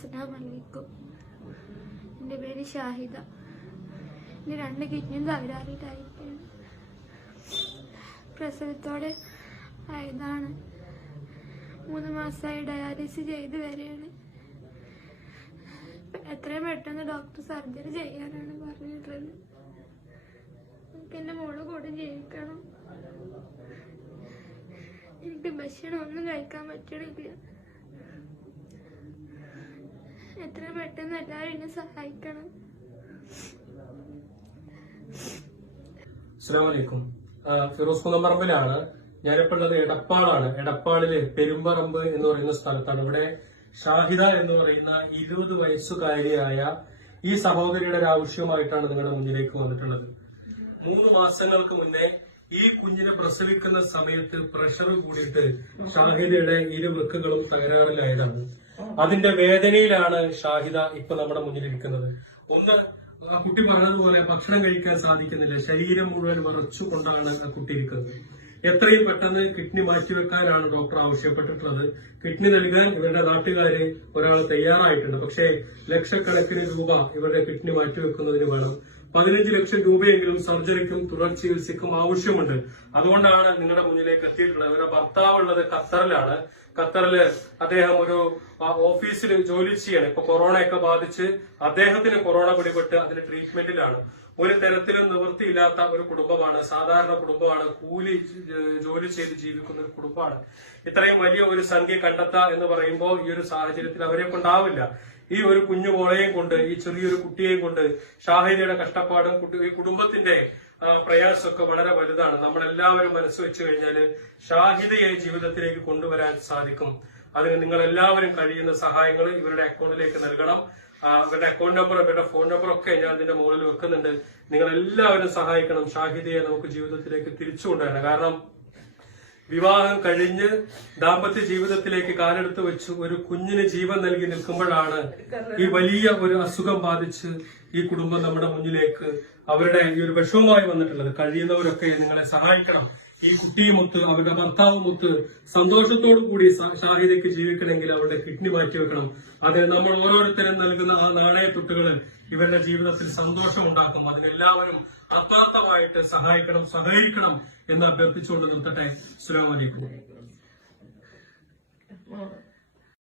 വലൈക്കും എന്റെ പേര് ഷാഹിദ. എന്റെ രണ്ട് കിഡ്നിയും തകരാറിയിട്ടായിരിക്കുകയാണ് പ്രസവത്തോടെ ആയതാണ്. മൂന്ന് മാസമായി ഡയാലിസിസ് ചെയ്ത് വരികയാണ്. എത്രയും പെട്ടെന്ന് ഡോക്ടർ സർജറി ചെയ്യാനാണ് പറഞ്ഞിട്ടുള്ളത്. എനിക്ക് എന്റെ മോൾ കൂടെ ജീവിക്കണം. എനിക്ക് ഭക്ഷണം ഒന്നും കഴിക്കാൻ പറ്റണില്ല. എത്രയും പെട്ടെന്ന് എല്ലാവരും എന്നെ സഹായിക്കണം. അസ്സാമലൈക്കും ഫിറോസ് കുന്നമ്പറമ്പിലാണ് ഞാനിപ്പോൾ ഉള്ളത് എടപ്പാളാണ്. എടപ്പാളിലെ പെരുമ്പറമ്പ് എന്ന് പറയുന്ന സ്ഥലത്താണ്. ഇവിടെ ഷാഹിദ എന്ന് പറയുന്ന ഇരുപത് വയസ്സുകാരിയായ ഈ സഹോദരിയുടെ ഒരു ആവശ്യമായിട്ടാണ് നിങ്ങളുടെ മുന്നിലേക്ക് വന്നിട്ടുള്ളത്. മൂന്ന് മാസങ്ങൾക്ക് മുന്നേ ഈ കുഞ്ഞിനെ പ്രസവിക്കുന്ന സമയത്ത് പ്രഷർ കൂടിയിട്ട് ഷാഹിദയുടെ ഇരു വൃക്കുകളും തകരാറിലായതാണ്. അതിന്റെ വേദനയിലാണ് ഷാഹിദ ഇപ്പൊ നമ്മുടെ മുന്നിലിരിക്കുന്നത്. ഒന്ന് ആ കുട്ടി പറഞ്ഞതുപോലെ ഭക്ഷണം കഴിക്കാൻ സാധിക്കുന്നില്ല. ശരീരം മുഴുവൻ വിറച്ചുകൊണ്ടാണ് ആ കുട്ടി ഇരിക്കുന്നത്. എത്രയും പെട്ടെന്ന് കിഡ്നി മാറ്റിവെക്കാനാണ് ഡോക്ടർ ആവശ്യപ്പെട്ടിട്ടുള്ളത്. കിഡ്നി നൽകാൻ ഇവരുടെ നാട്ടുകാര് ഒരാൾ തയ്യാറായിട്ടുണ്ട്. പക്ഷേ ലക്ഷക്കണക്കിന് രൂപ ഇവരുടെ കിഡ്നി മാറ്റിവെക്കുന്നതിന് വേണം. പതിനഞ്ച് ലക്ഷം രൂപയെങ്കിലും സർജറിക്കും തുടർ ചികിത്സയ്ക്കും ആവശ്യമുണ്ട്. അതുകൊണ്ടാണ് നിങ്ങളുടെ മുന്നിലേക്ക് എത്തിയിട്ടുള്ളത്. ഇവരുടെ ഭർത്താവ് ഉള്ളത് ഖത്തറിലാണ്. ഖത്തറിൽ അദ്ദേഹം ഒരു ഓഫീസിൽ ജോലി ചെയ്യണം. ഇപ്പൊ കൊറോണയൊക്കെ ബാധിച്ച് അദ്ദേഹത്തിന് കൊറോണ പിടിപെട്ട് അതിന് ട്രീറ്റ്മെന്റിലാണ് ഒരു തരത്തിലും നിവൃത്തിയില്ലാത്ത ഒരു കുടുംബമാണ്. സാധാരണ കുടുംബമാണ്. കൂലി ജോലി ചെയ്ത് ജീവിക്കുന്ന ഒരു കുടുംബമാണ്. ഇത്രയും വലിയ ഒരു സംഖ്യ കണ്ടെത്തുക എന്ന് പറയുമ്പോൾ ഈ ഒരു സാഹചര്യത്തിൽ അവരെ കൊണ്ടാവില്ല. ഈ ഒരു കുഞ്ഞു മോളെയും കൊണ്ട് ഈ ചെറിയൊരു കുട്ടിയെയും കൊണ്ട് ഷാഹിദയുടെ കഷ്ടപ്പാടും ഈ കുടുംബത്തിന്റെ പ്രയാസമൊക്കെ വളരെ വലുതാണ്. നമ്മളെല്ലാവരും മനസ്സ് വെച്ച് കഴിഞ്ഞാൽ ഷാഹിദയെ ജീവിതത്തിലേക്ക് കൊണ്ടുവരാൻ സാധിക്കും. അതിന് നിങ്ങൾ എല്ലാവരും കഴിയുന്ന സഹായങ്ങൾ ഇവരുടെ അക്കൗണ്ടിലേക്ക് നൽകണം. അവരുടെ അക്കൗണ്ട് നമ്പർ അവരുടെ ഫോൺ നമ്പർ ഒക്കെ ഞാൻ ഇതിന്റെ മുകളിൽ വെക്കുന്നുണ്ട്. നിങ്ങൾ എല്ലാവരും സഹായിക്കണം. ഷാഹിദയെ നമുക്ക് ജീവിതത്തിലേക്ക് തിരിച്ചു കൊണ്ടുവരണം. കാരണം വിവാഹം കഴിഞ്ഞ് ദാമ്പത്യ ജീവിതത്തിലേക്ക് കാലെടുത്ത് വെച്ച് ഒരു കുഞ്ഞിന് ജീവൻ നൽകി നിൽക്കുമ്പോഴാണ് ഈ വലിയ ഒരു അസുഖം ബാധിച്ച് ഈ കുടുംബം നമ്മുടെ മുന്നിലേക്ക് അവരുടെ ഈ ഒരു വിഷമമായി വന്നിട്ടുള്ളത്. കഴിയുന്നവരൊക്കെ നിങ്ങളെ സഹായിക്കണം. ഈ കുട്ടിയുമൊത്ത് അവരുടെ ഭർത്താവുമൊത്ത് സന്തോഷത്തോടു കൂടി ഷാഹിദയ്ക്ക് ജീവിക്കണമെങ്കിൽ അവരുടെ കിഡ്നി മാറ്റി വെക്കണം. അത് നമ്മൾ ഓരോരുത്തരും നൽകുന്ന ആ നാണയത്തുട്ടുകൾ ഇവരുടെ ജീവിതത്തിൽ സന്തോഷം ഉണ്ടാക്കും അതിനെല്ലാവരും ആത്മാർത്ഥമായിട്ട് സഹായിക്കണം സഹകരിക്കണം എന്ന് അഭ്യർത്ഥിച്ചുകൊണ്ട് നിർത്തട്ടെ. അസ്സലാമലൈക്കും